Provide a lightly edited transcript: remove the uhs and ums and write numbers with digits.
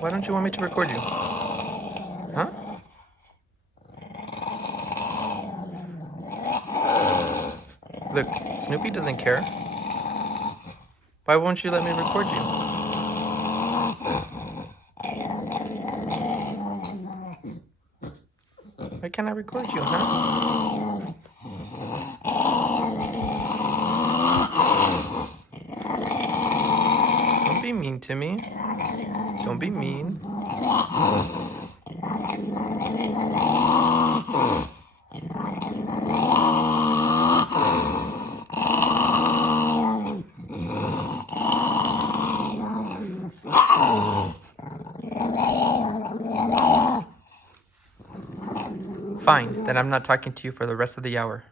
Why don't you want me to record you? Huh? Look, Snoopy doesn't care. Why won't you let me record you? Why can't I record you, huh? Don't be mean to me. Don't be mean. Fine, then I'm not talking to you for the rest of the hour.